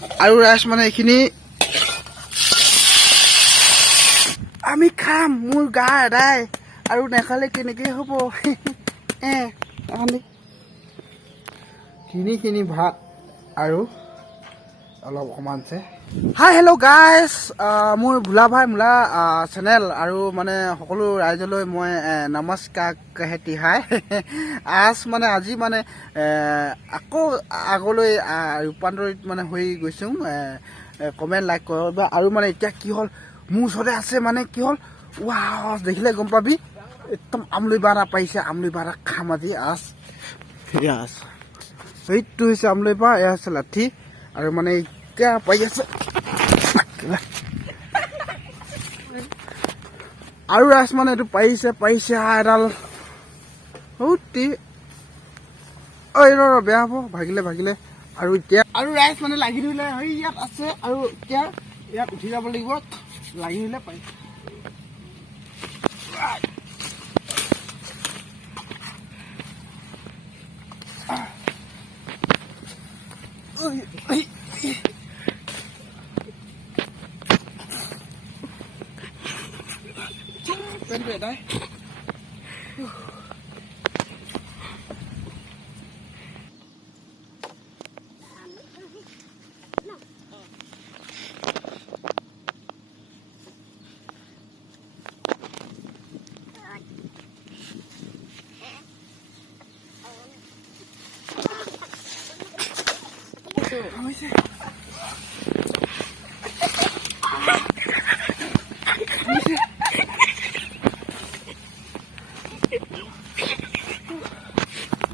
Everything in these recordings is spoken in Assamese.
আৰু ৰাইজ মানে এইখিনি আমি খাম মোৰ গা এদাই আৰু নেখালে কেনেকৈ হ'ব খিনি ভাত আৰু অলপ অকণমান আছে হাই হেল্ল' গাইজ মোৰ ভোলা ভাই মোলা চেনেল আৰু মানে সকলো ৰাইজলৈ মই নমস্কাৰ হেতি হাই মানে আজি মানে আকৌ আগলৈ ৰূপান্তৰিত মানে হৈ গৈছোঁ কমেণ্ট লাইক কৰিবা আৰু মানে এতিয়া কি হ'ল মোৰ ওচৰতে আছে মানে কি হ'ল ৱাও দেখিলে গম পাবি একদম আমলৈ বাৰা পাৰিছে আমলৈ বাৰা খাম আজি ইয়াছ সেইটো হৈছে আমলৈ বাৰা এয়া হৈছে লাঠি আৰু মানে এতিয়া পাই আছে আৰু ৰাইজ মানে এইটো পাৰিছে এডাল বেয়া হ'ব ভাগিলে আৰু এতিয়া আৰু ৰাইজ মানে লাগি ধৰিলে ইয়াত আছে আৰু এতিয়া ইয়াত উঠি যাব লাগিব লাগি ধৰিলে পাৰি đây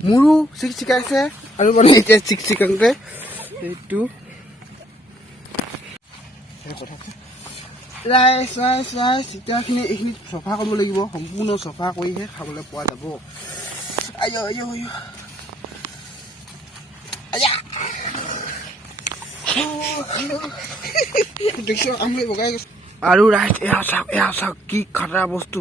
মোৰো চিকাইছে আৰু মানে এতিয়া চিকাওঁতে এইটো ৰাইচ এতিয়াখিনি এইখিনি চফা কৰিব লাগিব সম্পূৰ্ণ চফা কৰিহে খাবলৈ পোৱা যাব আৰু ৰাইচ এয়া চাওক কি খাতৰা বস্তু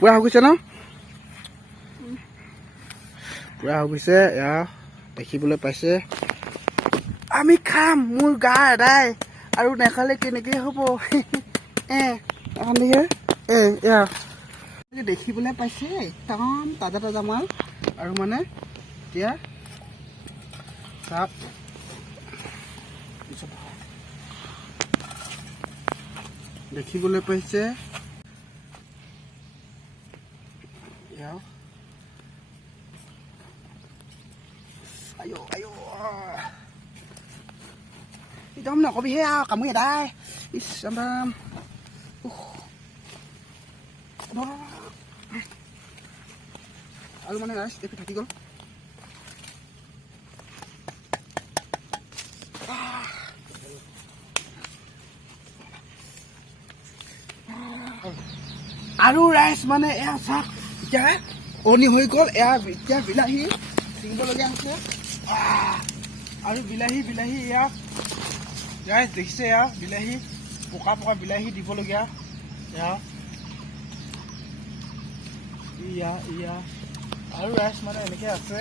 পুৰা হৈ গৈছে ন পুৰা হৈ গৈছে এয়া দেখিবলৈ পাইছে আমি খাম মোৰ গা এদাই আৰু নেখালে কেনেকৈ হ'ব এয়া দেখিবলৈ পাইছে একদম তাজা মাল আৰু মানে এতিয়া চাপ দেখিবলৈ পাইছে একদম নকবিহে কামুৰি এদাই ইছৰাম আৰু মানে ৰাইচ এইটো থাকি গ'ল আৰু ৰাইচ মানে এয়া চাওক এতিয়া কণী হৈ গ'ল এয়া এতিয়া বিলাহী ছিঙিবলগীয়া হৈছে আৰু বিলাহী এয়া ৰাইচ দেখিছে এয়া বিলাহী পকা বিলাহী দিবলগীয়া এয়া আৰু ৰাইচ মানে এনেকৈ আছে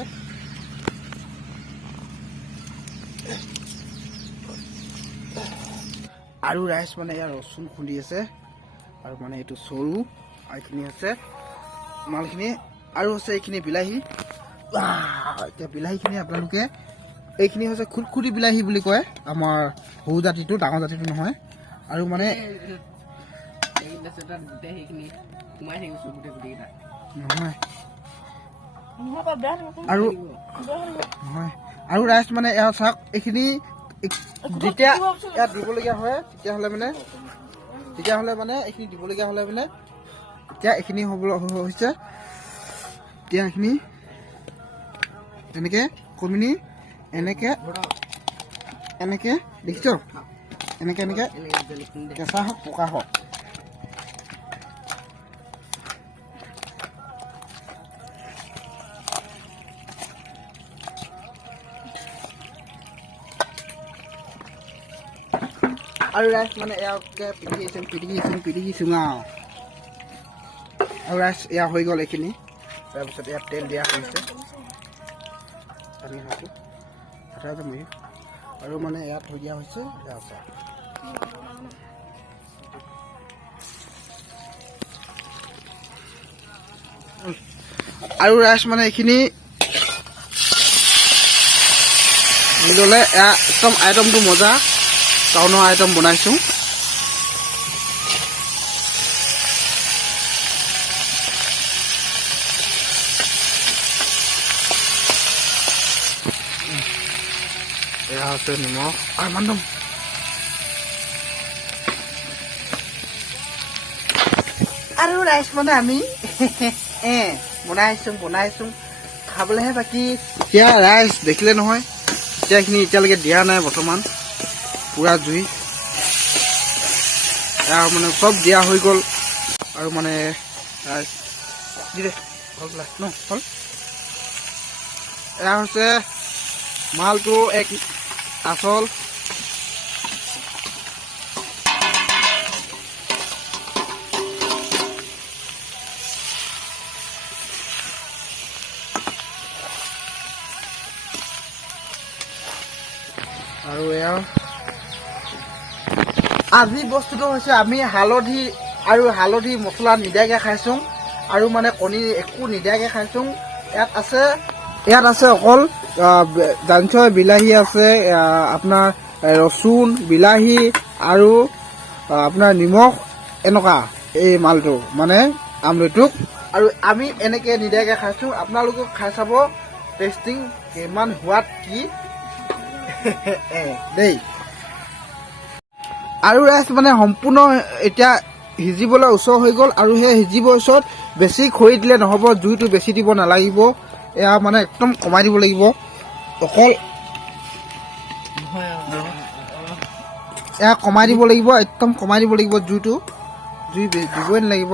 আৰু ৰাইচ মানে এয়া ৰচুন খুন্দি আছে আৰু মানে এইটো চৰু এইখিনি আছে মালখিনি আৰু আছে এইখিনি বিলাহী এতিয়া বিলাহীখিনি আপোনালোকে এইখিনি হৈছে খুটখুটি বিলাহী বুলি কয় আমাৰ সৰু জাতিটো ডাঙৰ জাতিটো নহয় আৰু মানে আৰু ৰাইচ মানে এয়া চাওক এইখিনি যেতিয়া ইয়াত দিবলগীয়া হয় তেতিয়াহ'লে মানে এইখিনি দিবলগীয়া হ'লে মানে এতিয়া এইখিনি হৈছে এতিয়া এইখিনি এনেকৈ কমিনি এনেকৈ দেখিছ এনেকৈ কেঁচা হওক পকা হওক আৰু ৰাইচ মানে এয়াকে পিটিকিছোঁ আৰু ৰাইচ এয়া হৈ গ'ল এইখিনি তাৰপিছত ইয়াত তেল দিয়া হৈছে আৰু মানে ইয়াত থৈ দিয়া হৈছে আৰু ৰাইচ মানে এইখিনি মিললে এয়া একদম আইটেমটো মজা টাউনৰ আইটেম বনাইছোঁ এয়া হৈছে নিমখ আৰু মানদম আৰু ৰাইচ মানে আমি বনাইছোঁ খাবলৈহে বাকী এতিয়া ৰাইচ দেখিলে নহয় এতিয়া এইখিনি এতিয়ালৈকে দিয়া নাই বৰ্তমান পুৰা জুই এয়া মানে চব দিয়া হৈ গ'ল আৰু মানে ৰাইচ হ'ল এয়া হৈছে মালটো এক আচল আৰু এয়া আজি বস্তুটো হৈছে আমি হালধি মছলা নিদিয়াকৈ খাইছোঁ আৰু মানে কণী একো নিদিয়াকৈ খাইছোঁ ইয়াত আছে অকল জানিছয় বিলাহী আছে আপোনাৰ ৰচুন বিলাহী আৰু আপোনাৰ নিমখ এনেকুৱা এই মালটো মানে আমলৈটোক আৰু আমি এনেকৈ নিদিয়াকৈ খাইছোঁ আপোনালোকক খাই চাব টেষ্টিং কিমান সোৱাদ কি দেই আৰু ৰাইচ মানে সম্পূৰ্ণ এতিয়া সিজিবলৈ ওচৰ হৈ গ'ল আৰু সেই সিজিবৰ ওচৰত বেছি খৰি দিলে নহ'ব জুইটো বেছি দিব নালাগিব এয়া মানে একদম কমাই দিব লাগিব অকল এয়া কমাই দিব লাগিব একদম কমাই দিব লাগিব জুইটো জুই দিবই নালাগিব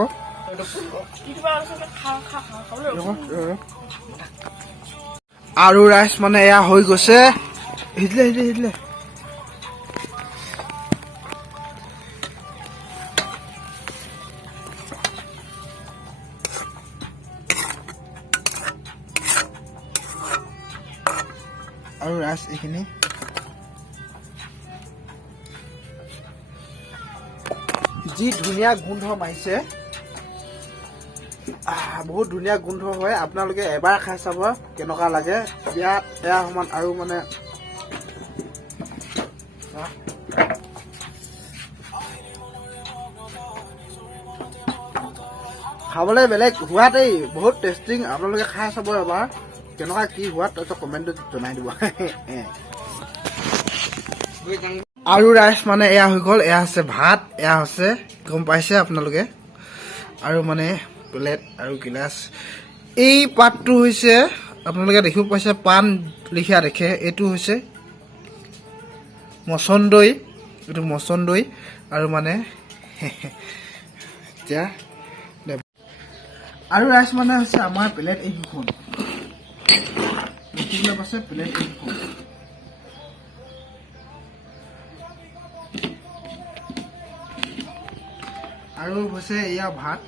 আৰু ৰাইচ মানে এয়া হৈ গৈছে সিজিলে আৰু ৰাইচ এইখিনি যি ধুনীয়া গোন্ধ মাৰিছে বহুত ধুনীয়া গোন্ধ হয় আপোনালোকে এবাৰ খাই চাব কেনেকুৱা লাগে ইয়াত এয়া সমান আৰু মানে খাবলৈ বেলেগ সোৱাদ এই বহুত টেষ্টিং আপোনালোকে খাই চাব এবাৰ কেনেকুৱা কি সোৱাদ তাৰপিছত কমেণ্টত জনাই দিব আৰু ৰাইচ মানে এয়া হৈ গ'ল এয়া হৈছে ভাত এয়া হৈছে গম পাইছে আপোনালোকে আৰু মানে প্লেট আৰু গিলাচ এই পাতটো হৈছে আপোনালোকে দেখিব পাইছে পাণ লিখা দেখে এইটো হৈছে মচন্দৈ আৰু মানে এতিয়া আৰু ৰাইচ মানে হৈছে আমাৰ প্লেট এইকেইখন দেখিবলৈ পাইছে প্লেট এইকেইখন আৰু হৈছে এয়া ভাত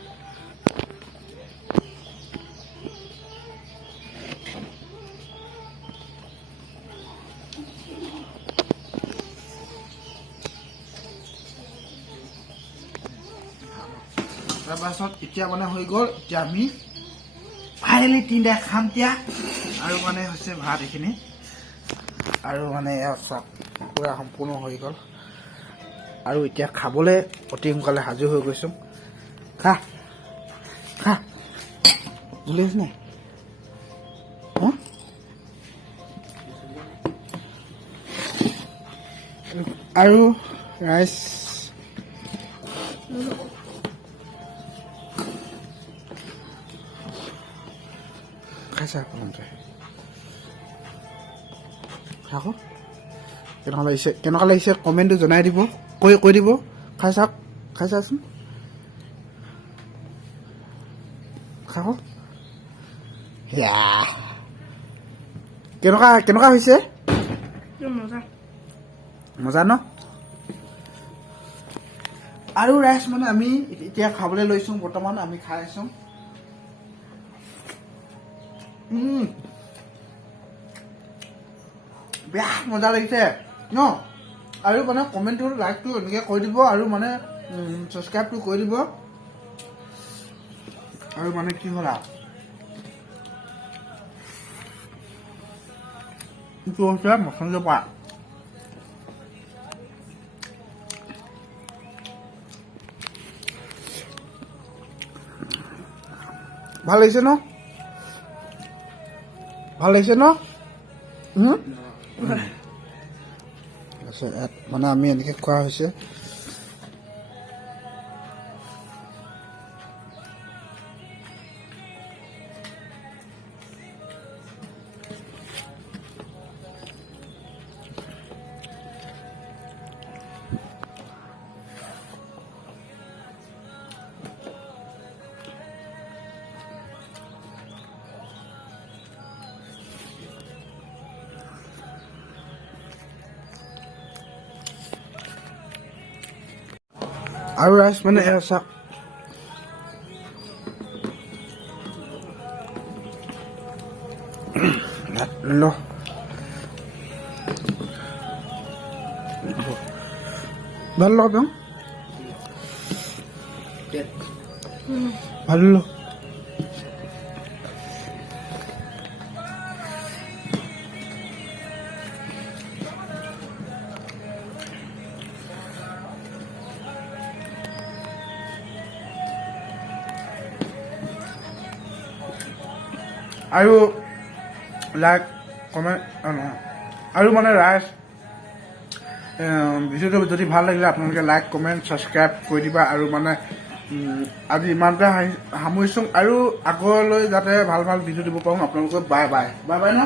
তাৰপাছত এতিয়া মানে হৈ গ'ল এতিয়া আমি ফাইনেলি তিনিটা খাম এতিয়া আৰু মানে হৈছে ভাত এইখিনি আৰু মানে চব পুৰা সম্পূৰ্ণ হৈ গ'ল আৰু এতিয়া খাবলৈ অতি সোনকালে সাজু হৈ গৈছোঁ খা জ্বলি আছে নে আৰু ৰাইচ খাইছা আকৌ কেনেকুৱা লাগিছে কমেণ্টটো জনাই দিব কৈ দিব খাই চাচোন খাব কেনেকুৱা হৈছে মজা ন আৰু ৰাইচ মানে আমি এতিয়া খাবলৈ লৈছোঁ বৰ্তমান আমি খাই আছোঁ বেয়া মজা লাগিছে ন আৰু মানে কমেণ্টটো লাইকটো এনেকৈ কৰি দিব আৰু মানে ছাবস্ক্ৰাইবটো কৰি দিব আৰু মানে কি হ'ল এইটো হৈছে মচন্দৰ পাত ভাল লাগিছে ন ভাল লাগিছে ন ইয়াত মানে আমি এনেকৈ খোৱা হৈছে আৰু ৰাইচ মানে চাওক ল ভাল লগ ভাল ল আৰু লাইক কমেণ্ট আৰু মানে ৰাইচ ভিডিঅ'টো যদি ভাল লাগিলে আপোনালোকে লাইক কমেণ্ট ছাবস্ক্ৰাইব কৰি দিবা আৰু মানে আজি ইমানতে সামৰিছোঁ আৰু আগলৈ যাতে ভাল ভাল ভিডিঅ' দিব পাৰোঁ আপোনালোকে বাই বাই বাই বাই ন